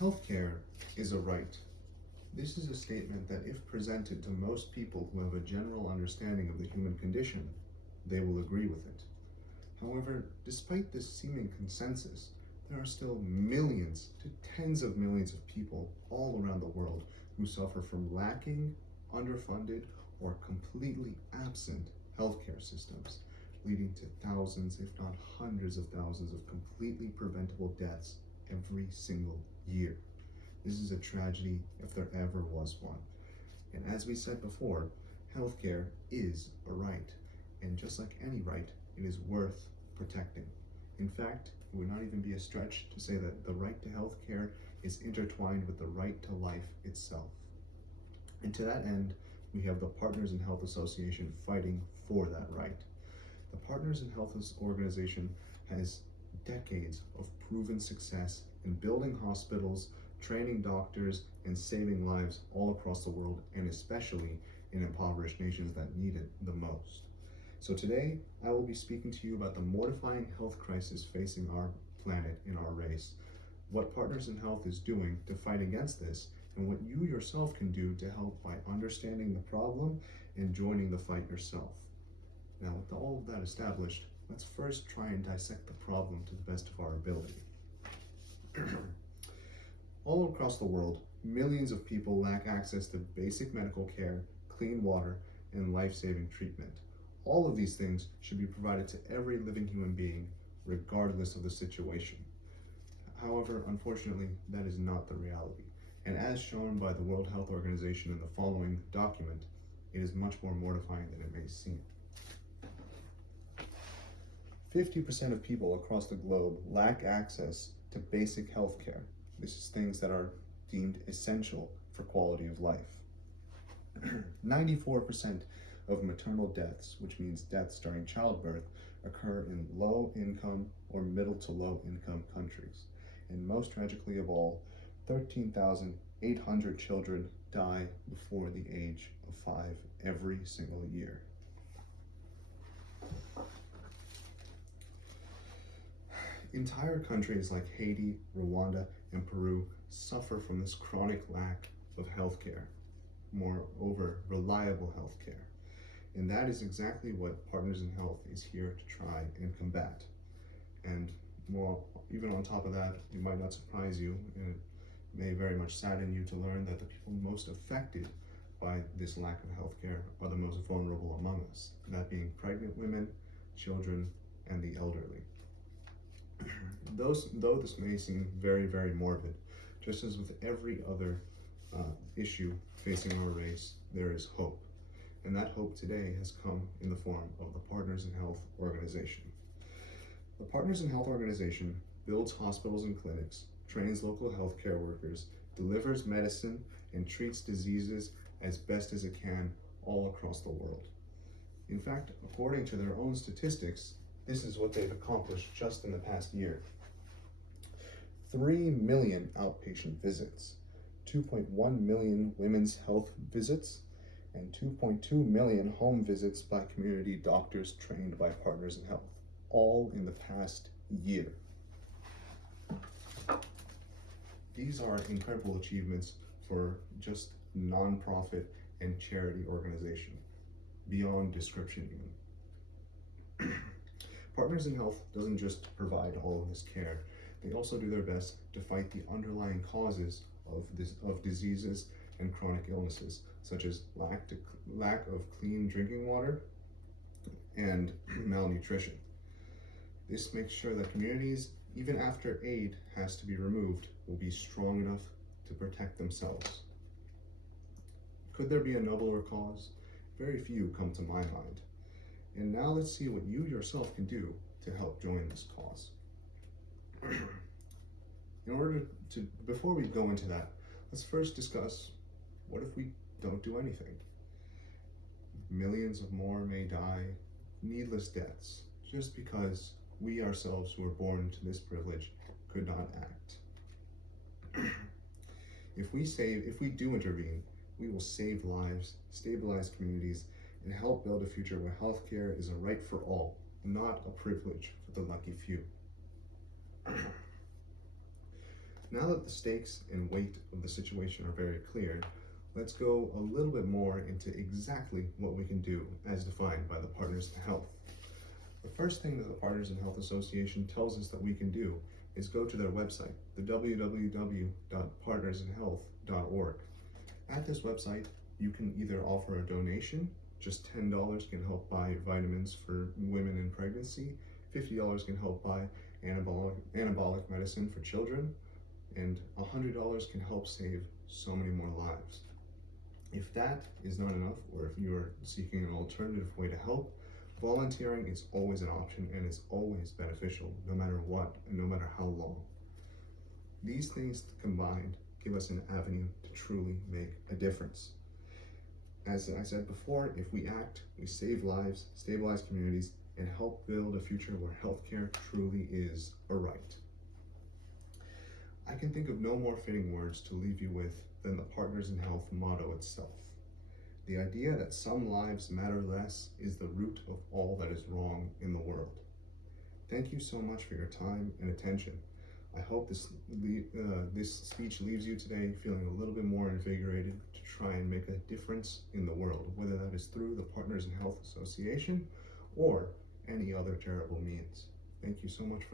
Healthcare is a right. This is a statement that, if presented to most people who have a general understanding of the human condition, they will agree with it. However, despite this seeming consensus, there are still millions to tens of millions of people all around the world who suffer from lacking, underfunded, or completely absent healthcare systems, leading to thousands, if not hundreds of thousands, of completely preventable deaths every single year. This is a tragedy if there ever was one. And as we said before, healthcare is a right. And just like any right, it is worth protecting. In fact, it would not even be a stretch to say that the right to healthcare is intertwined with the right to life itself. And to that end, we have the Partners in Health Association fighting for that right. The Partners in Health Organization has decades of proven success in building hospitals, training doctors, and saving lives all across the world, and especially in impoverished nations that need it the most. So today, I will be speaking to you about the mortifying health crisis facing our planet in our race, what Partners in Health is doing to fight against this, and what you yourself can do to help by understanding the problem and joining the fight yourself. Now, with all of that established, let's first try and dissect the problem to the best of our ability. All across the world, millions of people lack access to basic medical care, clean water, and life-saving treatment. All of these things should be provided to every living human being, regardless of the situation. However, unfortunately, that is not the reality. And as shown by the World Health Organization in the following document, it is much more mortifying than it may seem. 50% of people across the globe lack access to basic health care. This is things that are deemed essential for quality of life. 94% of maternal deaths, which means deaths during childbirth, occur in low-income or middle to low-income countries. And most tragically of all, 13,800 children die before the age of 5 every single year. Entire countries like Haiti, Rwanda, and Peru suffer from this chronic lack of healthcare, moreover, reliable healthcare. And that is exactly what Partners in Health is here to try and combat. And more, even on top of that, it might not surprise you, and it may very much sadden you to learn that the people most affected by this lack of healthcare are the most vulnerable among us, that being pregnant women, children, and the elderly. Though this may seem very, very morbid, just as with every other issue facing our race, there is hope. And that hope today has come in the form of the Partners in Health Organization. The Partners in Health Organization builds hospitals and clinics, trains local healthcare workers, delivers medicine, and treats diseases as best as it can all across the world. In fact, according to their own statistics, this is what they've accomplished just in the past year. 3 million outpatient visits, 2.1 million women's health visits, and 2.2 million home visits by community doctors trained by Partners in Health, all in the past year. These are incredible achievements for just nonprofit and charity organization, beyond description even. Partners in Health doesn't just provide all of this care, they also do their best to fight the underlying causes of diseases and chronic illnesses, such as lack of clean drinking water and malnutrition. This makes sure that communities, even after aid has to be removed, will be strong enough to protect themselves. Could there be a nobler cause? Very few come to my mind. And now let's see what you yourself can do to help join this cause. Before we go into that, let's first discuss, what if we don't do anything? Millions of more may die, needless deaths, just because we ourselves who were born into this privilege could not act. If we do intervene, we will save lives, stabilize communities, and help build a future where healthcare is a right for all, not a privilege for the lucky few. Now that the stakes and weight of the situation are very clear, let's go a little bit more into exactly what we can do as defined by the Partners in Health. The first thing that the Partners in Health Association tells us that we can do is go to their website, the www.partnersinhealth.org. At this website, you can either offer a donation, just $10 can help buy vitamins for women in pregnancy, $50 can help buy anabolic medicine for children, and $100 can help save so many more lives. If that is not enough, or if you are seeking an alternative way to help, volunteering is always an option and is always beneficial, no matter what and no matter how long. These things combined give us an avenue to truly make a difference. As I said before, if we act, we save lives, stabilize communities, and help build a future where healthcare truly is a right. I can think of no more fitting words to leave you with than the Partners in Health motto itself. The idea that some lives matter less is the root of all that is wrong in the world. Thank you so much for your time and attention. I hope this speech leaves you today feeling a little bit more invigorated to try and make a difference in the world, whether that is through the Partners in Health Association or any other charitable means. Thank you so much for